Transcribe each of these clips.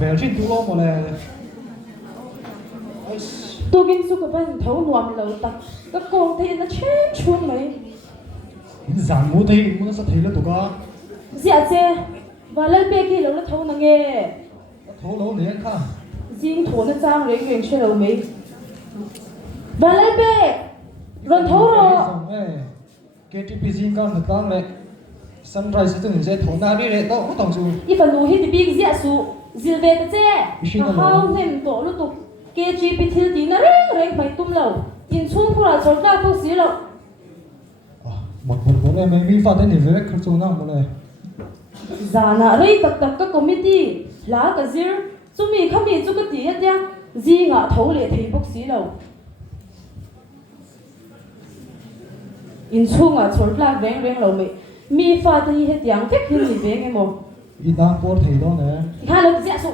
về trên tu lo mà là tôi kinh su cái bên thấu nuông lâu tắc các con thấy nó chết chuông mấy giảm mua thì mua sẽ thấy là tụi con dạ chứ và lên bê kia lâu nó thấu nó nghe thấu lâu này khá riêng thốn nó trang rèn rèn chơi lâu mấy và lên bê rồi thấu rồi cái TP riêng con được con này sunrise sẽ từng sẽ thốn ra đi đấy đó không tổng số y phần nuôi thì bị dạ su dìu về tới chứ mà hao thêm tổ lúc tục cái GP thiếu tí nó rèn phải tum lâu in chung của là số ra không xí lâu một này mình vi phạm đến về không số nào một này giả nà rây tập tập các committee lá cả zir chúng mình không bị chúng cái gì hết nhá gì ngã thấu lệ thì bốc xí lâu in chung à chốt là rèn rèn lâu mày mi pha thì hết tiếng phép hình gì về nghe mồm ít đang có thể đó nè hai lần dễ số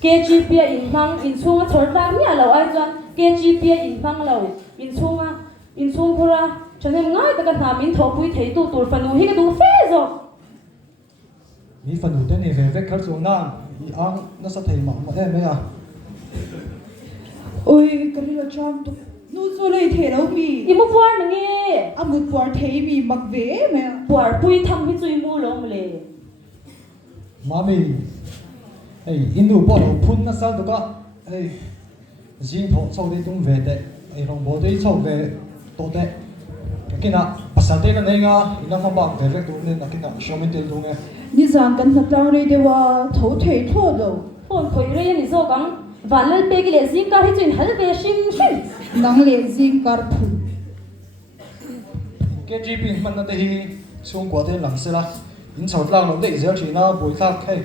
KGP in mang in chung à chốt là nhà lâu ai cho KGP in mang lâu in chung kora cho nên ngay ta cần làm in thầu bùi thấy tu tu phần nuôi cái tu phê rồi mi phần đầu tiên này về không số nào ăn nó sẽ thấy mỏng mà em đấy à ôi cái này là trang tụ nút số này thế đâu mi im một vuông nữa nghe à một quả thế mi mặc vế mà buổi bùi thăm cái chui mua lông lệ mà mình ấy in đủ bỏ đầu phun nó sao được có ấy riêng thọ sau đây cũng về đấy ấy lòng bố đây sau về tốt đấy cái nào bắt đầu tên là này nga nó không bằng về tụ nên là cái nào show mình tên tụ nghe như rằng cần thật ra đây đều là thấu thể thua đâu hồn khối đây này do căng và lên bê cái lệ gì cả hết chuyện hết về xin nắng lệ riêng cả phụ cái GP mình nó đây xuống qua đây làm sao là in sau lang nó đây giờ chỉ nó buổi khác hay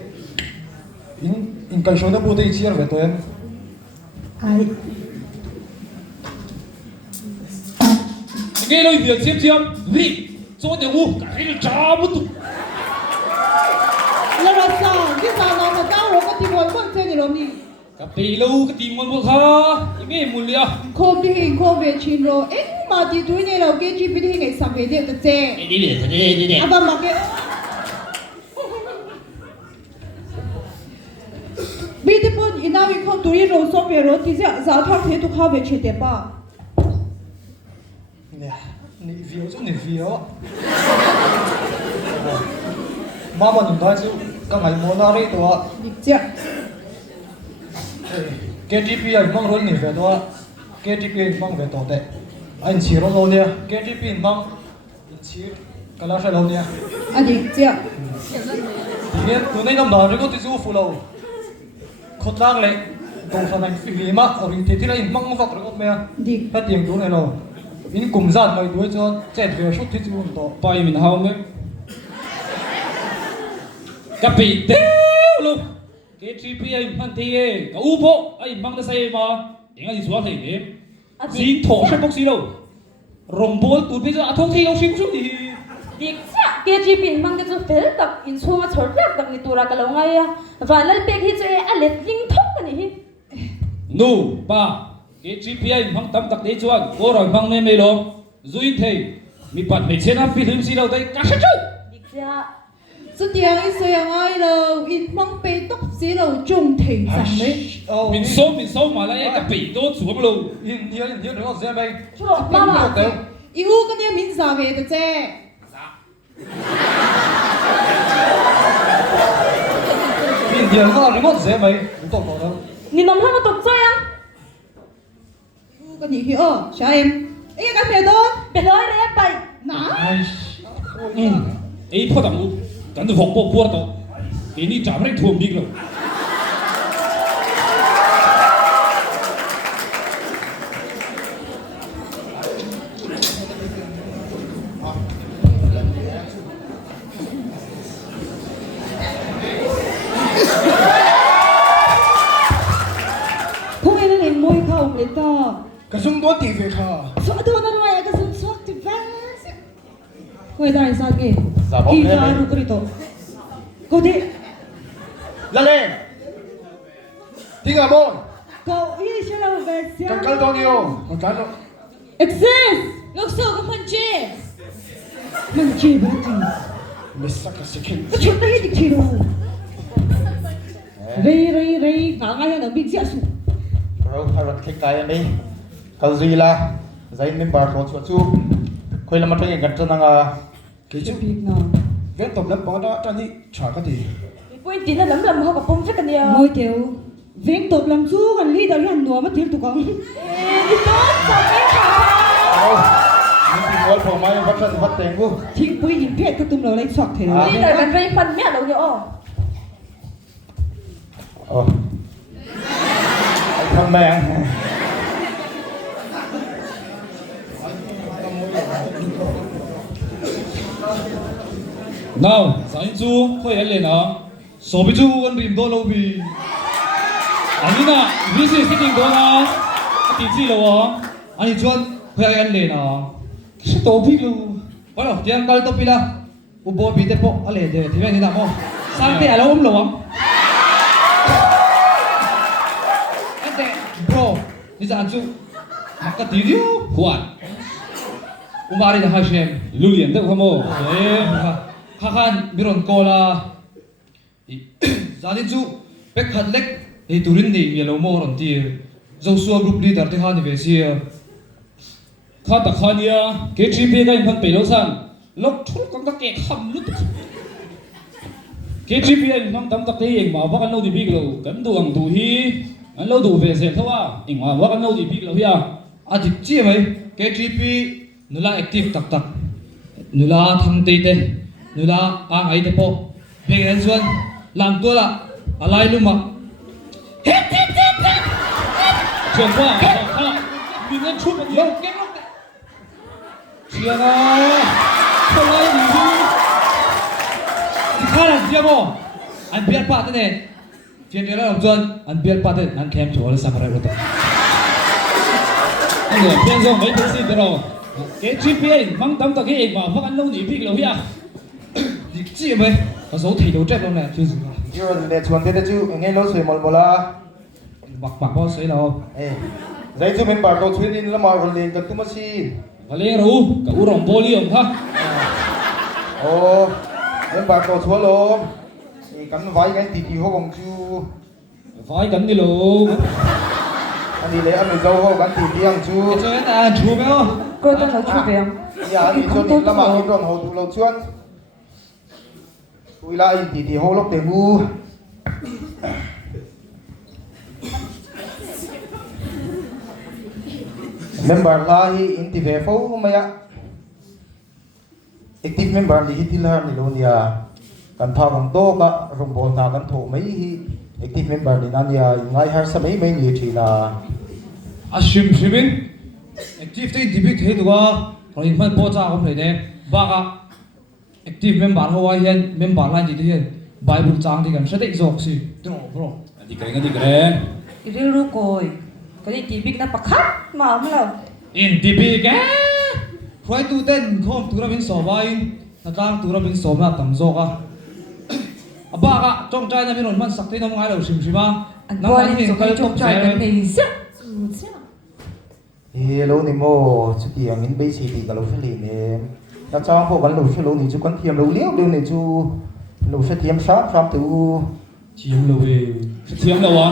in cái số nó buổi đây chia về tụi em ai nghe lời việc chiếm vì cho nhà ngu cái là trả mất tụ là là sao cái sao nó mà cao rồi có tìm một con chơi gì đâu đi cái bì lâu cái tìm ngon bữa kha nghe mùi lia khom đi hình khom về chín rồi ấy mà thì túi này là cái chi phí thì ngày sáng về để tự chơi đi à mà cái bây giờ bọn ina vi không túi rồi xong về rồi thì giá thang thế tụi khao về chơi đẹp à nè nị phiếu chứ nị phiếu mà nhìn thấy chứ các ngày mua na đấy tụi được chưa KTP anh mang rồi nị về tụi KTP anh mang về tụi đấy anh chỉ rồi lâu nè KTP anh mang anh chỉ cái là phải lâu nè à được chưa thì tụi này năm nào rồi có tí du phụ lâu khốt lang lệ công sản anh phi mà ở bên thế là anh mang vật rồi có mẹ được hết tiền tụi này rồi in cùng gian mày đuổi cho chết về suốt thế chứ không to bay mình hao mấy cái bì téo luôn cái GP anh mang thì cái u bộ anh mang cái xe mà những cái gì xóa thì thế xin thổ sẽ bốc xí đâu rồng bố tụt bây giờ thông thi đâu xin chút thì điệp chắc cái GP mang cái chỗ phê tập in chung mà chốt là tập này tu ra cái lâu ngay à và lên bê cái chỗ à lệ linh thông cái này nu ba cái GP anh mang tấm tắc đấy chuan cô rồi mang mê mê luôn duy thế mi bắt mày xem phi film gì đâu đây cá sấu điệp chắc số tiền ít số yang ai đâu ít mong bê tóc xí đâu trùng thể rằng đấy mình số mà lại cái bì đó xuống luôn in rồi có gì mày chú rõ ba mà yêu cái này mình sao về được chứ in rồi có gì mày không tốt đâu nhìn nằm hơn một tục chơi à yêu cái gì hiểu sao em ấy cái gì đó biệt nói đấy em bày nã ấy phô tầm u cần được phòng bộ đó cái này trả mấy thuồng đi rồi không ai nói môi không để to cái súng đó thì về khá số thôi nó nói cái số số thì vang người ta sao kì Dạ, bóng đi lên ra đấy. được cái đó cô thế lên tiếng à bông cậu ý sẽ là về xe cần cân bao nhiêu còn cân đâu access lúc sau cái phần chê mình chê bao nhiêu Misa ka sikin. chuyện đấy thì chỉ đâu rây ngã ngay là bị giết sụp Bro, harat ke kaya ni. Kalzila, zain member ko chu. Khoi lama thang gan chana nga. Cái chú việc nào ven tập lắm bao đó cho đi trả cái gì. Quên tin là lắm lắm họ gặp bông phết cái này. ngồi theo việc tập làm chú gần lý đời hắn nua mà thiếu tụ con Đi tốt sao cái hả? Oh, ni ti gol pho mai wat chan wat teng bu.ทิ้งปุ้ยยิงเพชรก็ตุ้มเราเลยสอกเถอะ Đi đời gần đây phần mẹ đâu nhở? Oh. Ai thằng mẹ. Nào, sáng chú khơi ăn lên à? Số bị chú ăn rìm đôi lâu bì. Anh na, vì gì sẽ tìm đôi na? Tìm gì lâu à? Anh chú khơi ăn lên à? Sẽ tổ bị luôn. Bắt đầu tiếng cao tổ bị la. U bố bị tép bộ, ăn lên thì vậy thì nào mo? Sang cái alo lâu à? Anh thế, bro, đi ra chú. Mặc cái tí điếu, hoàn. Umari na Hashem, lulian daw kamo. Hakan miron kola. Zanin chu pekhat lek e turin ni yelo mo ron ti. Joshua group leader te han ve sia. Khata khania KGP ga imhan pelo san. Lok thul kang ka ke kham lut. KGP ai mang tam tak te eng ma wa kan lo di big lo. Kan duang du hi. An lo du ve se thawa. Eng ma wa kan lo di big lo ya. Adik chi mai KGP nula active tak tak nula tham te te nula ang ai te po big ren suan lam to la alai luma hep hep hep hep chuyện qua ha mình nên chụp một lâu kết lúc chuyện à không ai gì đi khai là gì mo anh biết pa thế này chuyện này là làm chuyện anh biết pa thế anh kem chúa là sao mà rồi anh người bên trong mấy cái gì thế rồi cái GPA mang tấm tờ cái mà phát anh lâu nhỉ biết lâu ya gì gì vậy có số thì đồ chết luôn nè chưa gì Yo le chuan te chu ngai lo sui mol mola. mặc mặc bao sấy đâu Eh. Zai chu member ko chuin in lama ron len kan tu ma si. và lên rồi cả u rồng boli ông ha Oh, member ko chua lo. E kan vai kan ti ti ho gong chu. phải cắn đi luôn Ani le ami zo ho kan ti tiang chu. cho nên là chú bé không Cô tôi nói chuyện về không? Ya ani chuan in lama in ron ho tu lo chuan. Tui la in ti ti ho lok te bu. Member la hi in ti ve fo maya. Active member ni hi tilar ni lo nia. Kan tha bang to ka rom bol na kan tho mai hi active member ni na nia ngai har sa mai mai ni thi na. à sim active thì debit thế đúng không rồi in phân bố ra không phải đấy ba cái active member hoa hiền member line gì thế Bible trang thì cần sẽ định dọc gì đúng không bro đi cái Đi ru coi. Cái gì tí big na pakhat mà không lâu. in debit cái phải tu tên không tu ra bên sổ vai na trang tu ra bên sổ na tầm dọc à ba cái trong trai na bên nón man sắc thế nó ngai đầu sim à Anh qua đi rồi cái trông trai cái này rất. Hi lo ni mo chu ti ang in be si ti ka lo pheli ne. Na chang pho kan lo phelo ni chu kan thiam lo liao lo ni chu lo phe thiam sam tu. chiếm đâu về chiếm đâu à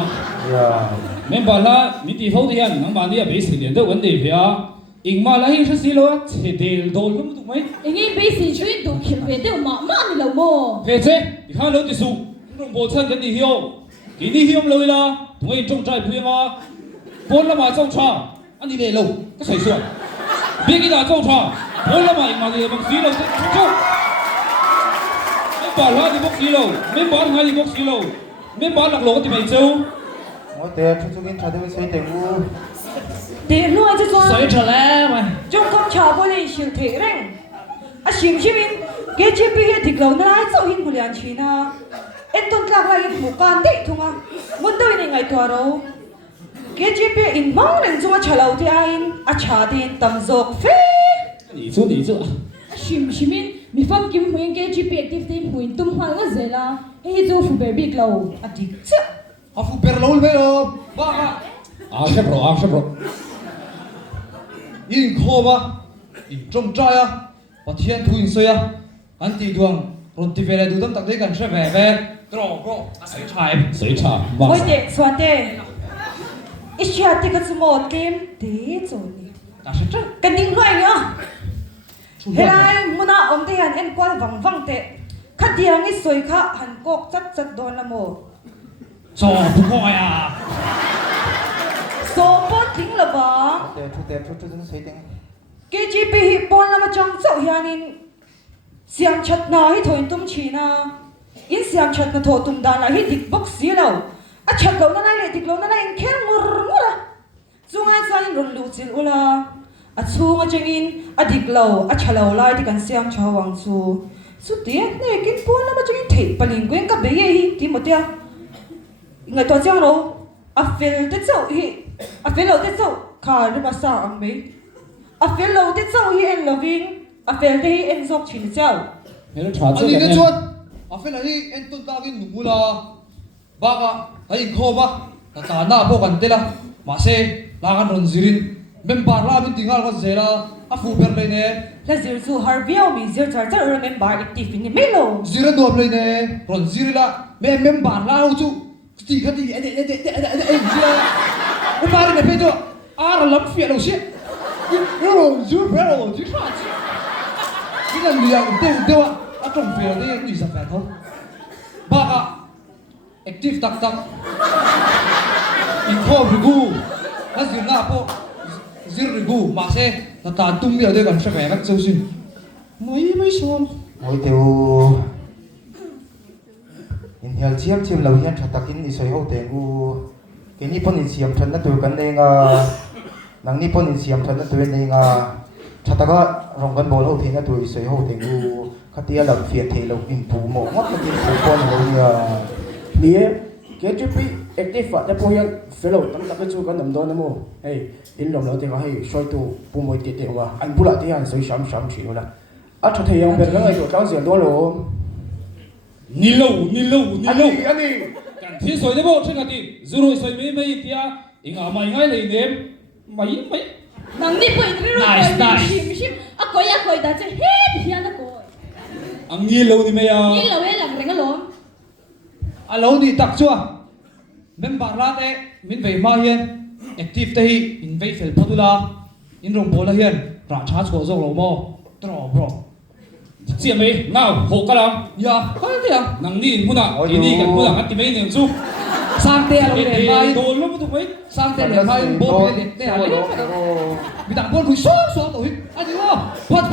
Ya. mình bảo là mình đi phẫu thì anh ngang bàn đi à bế sĩ liền đâu vấn đề về à in mà là hình sự gì lo chế đều đồ không được mấy Anh ấy bị gì chuyện đủ kiểu về đâu mà đi lâu mồ. về thế thì khá lớn thì sụ trong bộ chân cái gì hiểu cái gì hiểu lời là tụi mình trong trái bùi mà bốn là mà trong trà anh đi để lâu cái sấy xuân biết cái là trong trà bốn là mà gì bằng xí lâu chú mình bảo là thì bốc xí lâu mình bảo hai thì bốc xí lâu mình bảo lạc lỗ thì mày châu Ngoi te chu chu gin tha de sei te bu. Tiền luôn chứ con. sấy trở lại mày Trong không chờ bôi này siêu thể rèn. À siêu siêu in. Cái chiếc bị cái thịt lẩu nó lại sau in của liền chi na. Em tuần lạc lại in một can đấy thùng à. Muốn đâu này ngày tua đâu. Cái chiếc bị in mong lên chung chờ lẩu thì ai à chờ thì tầm dọc phê. đi chứ Siêu siêu in. Mi phong kim huyen cái chiếc bị active team huyen tung hoa nó dễ là. Hey chú phụ bè bị lẩu. À đi chứ. à phụ bè lâu vậy rồi ba à sắp rồi in kho ba in trong trai à và thiên thu in soi à anh ti duang ron ti vele du dam tak dei kan hre ve ve tro bro a sei thai 水茶 Ôi đệ xoan đệ ít chia thì cái một tim thế rồi ta se tra cái đinh loại nhá thế này muốn nào ông thì hàn em qua vòng vòng tệ khát tiếng ít sôi khá hàn cốc chất chất đòn là một so bu khoi à số bớt tính là bả Chút xây tiếng. cái chi bị hiệp bọn là mà trong dậu hiền in xiêm chặt na hi thôi tum chi na in xiêm chặt na thô tum đàn là hi địch bốc xí đâu à chặt lâu na này lại địch lâu na này in khen ngur ngura dù ngay sao in run lụt chịu ula à chu mà chừng in à địch lâu à chặt lâu lại thì cần xiêm cho hoàng su su tiếc này cái bọn là mà chừng in thấy balin quên cả bé hi thì một tia người tôi chẳng đâu à phèn tết dậu hi à phèn lâu tết dậu khá đi mà sao anh mấy à phèn lâu tết dậu hi en loving à phèn đây en dọc chín dậu 你的茶 ani 这 ne 个 chuan a fel hi en tun ta gin nu la ba ka ai kho ba ta na po kan tela ma se la kan ron zirin mem par la bin tingal ko zela a fu per le ne là dìu dùu har viau mi dìu char char remember active ni melo zirin do le ne ron zirila mem par la hu chu ti khati zira o par ne pe do ar lam fi lo she yo zur pe lo ji sa chi cái lần người ông tiêu à trồng về đây người già phải không ba cả active tak tak info rigu nó dừng na po zir rigu mà se là ta tung bia đây gần sẽ phải các châu xin mấy son Ngồi tiêu in hial chiêm lâu hian thật takin đi soi hậu tiền u cái ni pon in chiêm chân nó tuổi cái này nga nang ni pon in chiêm chân nó tuổi này nga thật ta có rongกันbol hậu tiền nó tuổi soi hậu tiền u khát tia làm phiền thì lâu in phù mộ ngót cái tiền phù pon lâu nha Nia, cái chữ bị active phát ra bao nhiêu fellow tấm tập cái chú cái nằm đó nè mô, hey, in lòng nó thì hay soi tu, bù mồi tiệt tiệt mà, anh bù lại thì anh soi sắm chuyện là, à cho thầy ông bên cái này chỗ cháu diện đó rồi, 你漏你漏你 anh 漏 đi anh đi, 干天水的不？这个的，如果水没一点，应该买爱来的，买。 nang ni po itri ro Nice, nice. shim shim a koi da che he hian a koi Ang ni lâu đi mày à? ni lo e lam reng alom alo đi tak chua mem bar la te min ve ma hian active te hi in ve fel phatula in rong bola hian ra cha cho zo lo mo tro bro 姐妹，那好个啦， ya kai te ya 能你不能，你你跟不能，俺弟妹能做， sang te lo le mai 多了不懂没？ sang te le mai bo be le te ale mi dang bon hui so to hi ani lo pat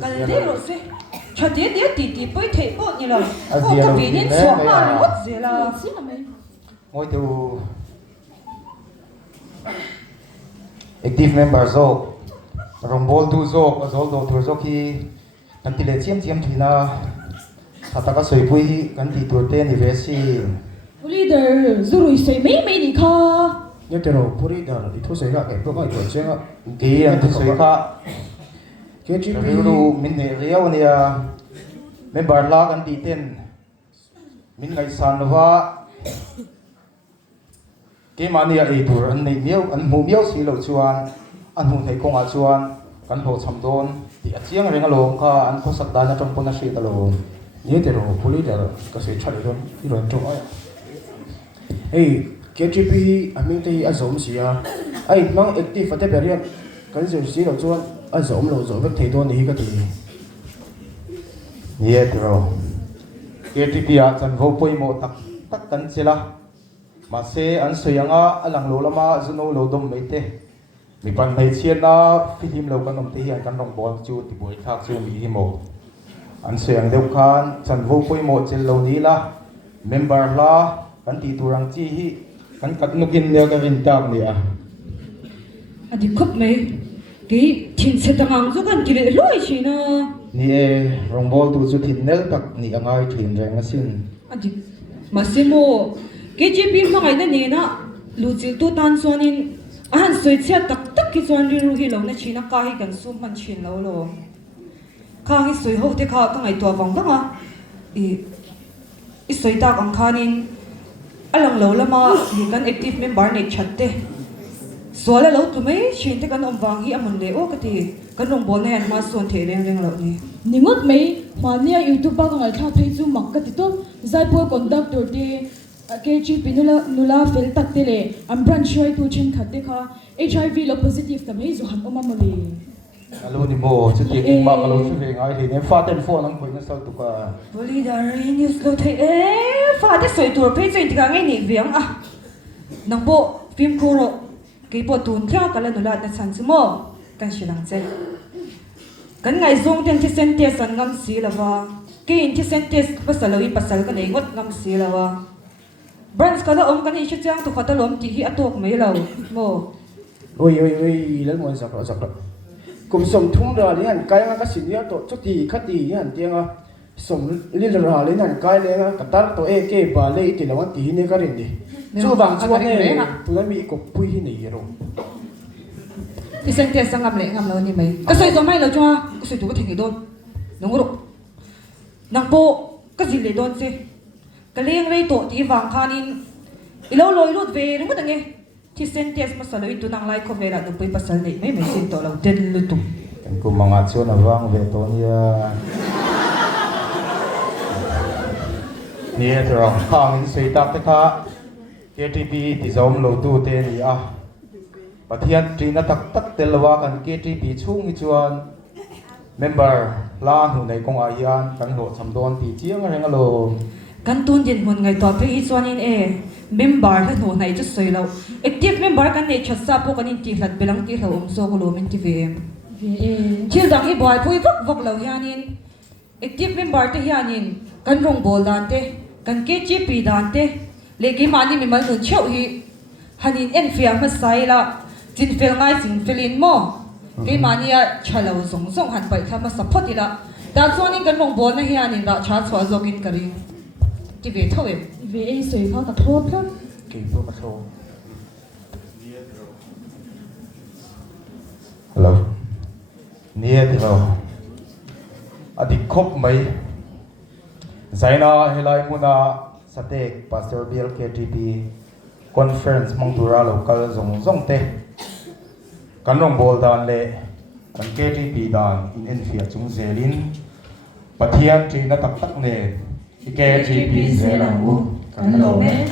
cái đấy rồi xe cho tiếc tiếc tì bơi thể bộ như là ô cái vị nên xuống mà mất gì là si la me ngồi tiêu active member zo rong bol tu zo zo do tu zo ki kan ti le chiam thina thata ka soi pui kan ti tur te ni ve si leader zuru sei mấy ni kha nhớ cái rồi bù đi đó đi thu soi cái bữa cái tuổi chưa ki an tu soi ka cái chữ bị ru min ne riau ni a member la kan ti ten min ngai san wa ke mani a e tur an nei miau an mu miau si lo chuan an hu thei konga chuan kan ho cham don ti a chiang renga lom kha an kho sak dana trong pona si ta lo nhớ cái rồi bù đi đó cái soi chặt rồi đi rồi trong ấy, hey, cái chữ bị anh mình thấy anh giống gì à, anh mang active phát ra bên riêng, cái gì gì đâu cho anh giống rồi với thầy tôi này cái gì ye tro ke ti pia chan vo poi mo tak tak kan chela ma se an soyanga alang lo lama zuno lo dom meite mi pan mai chian na film lo kan om te hian kan rong bol chu ti boi thak chu mi hi mo an soyang deuh khan chan vo poi mo chel lo ni la member la kan ti turang chi hi kan kat nukin ne ka rin tak ni a à đi cướp mấy cái thiên sẽ tăng hàng giúp anh kia để lôi chi na ni e rong bol tu chu thin nel tak ni angai thin reng asin à đi mà xem mô cái chế pin mà ngày nay nè lưu trữ tu tan xuân in anh soi chia tắc tắc cái xuân đi rồi lâu nè chi na cái gần sum mình chín lâu lo khang cái soi hậu thì khang cái ngày tua vòng đó mà ý soi ta còn khang in alang lâu lắm mà thì kan active member này chặt thế số là lâu tụi mấy chuyện thì cần ông vàng hi amun lệ ô cái thì cần ông bố này mà xuân thế lên lên lâu nè ningot mấy mà nia youtube ba ngal tha phei chu mak ka ti to zai po conductor ti KGP nula fel tak te le am brand shoi tu chen khat te kha HIV lo positive ta mai zo han oma mali alo ni mo chu ti king ma ka lo chu ve ngai hi ne fa ten phone ang koi na sal tu ka boli dari news lâu thế pha thế soi tour page chuyện thì cả ngày nị viếng à nang bộ phim cô rồi cái bộ tuần theo cái là nula na san su mo kan shi lang che kan ngai zong ten ti sen te san ngam si la wa cái in ti sen te pasal lo i pasal kan ei ngot ngam si la wa brands ka da om kan i chu chang tu khata lom ti hi atok mai lo mo oi lal mo sak kum som thung ra li han kai nga ka sin ya to chuti khati han tianga som li ra li han kai le nga katar to e ke ba le ti lawan ti ne ka rin di chu bang chu ne tu la mi ko pui hi nei ro ti sen te sang ngam le ngam lo ni mai ka soi zo mai lo chwa ka soi tu ka thing don nong ro nang po ka zil le don se ka leng rei to ti wang khanin ilo loi lut ve ru ta nge ti sen te ma sa lo itu nang lai ko ve la du pui pasal nei mai mai sin to lo den lu tu kan ku manga chu na wang ve to nia nia tro khang in sei tak te kha KTP ti zom lo tu te ni a pathian trina tak tak telwa kan KTP chung ni chuan member la hu nei kong a hian kan lo cham don ti chiang a renga lo kan tun din hun ngai to pe hi chuan in member ha no nai chu soi lo active member kan nei chat sa po kan in ti hlat belang ti hlo om so ko lo min ti ve thil dang hi boy pui vak vak lo hianin active member te hianin kan rong bol dan te kan KGP dan te legi mani mi mal nun cheu hi hanin en fiam ma sai la jin fel ngai jin felin mo ke mani a chalo zong zong han pai thama support ila da chuanin kan rong bol na hianin ra cha chwa zogin kari ti ve tho em ve ei soi kha ka thop kha ke po ka so hello nia ti lo adik khop mai zaina helai muna satek pastor bill KTP conference mongtura local zong te kan rong bol dan le kan KTP dan in enfia chung zelin pathian trina tak tak ne KTP zelang u kan lo me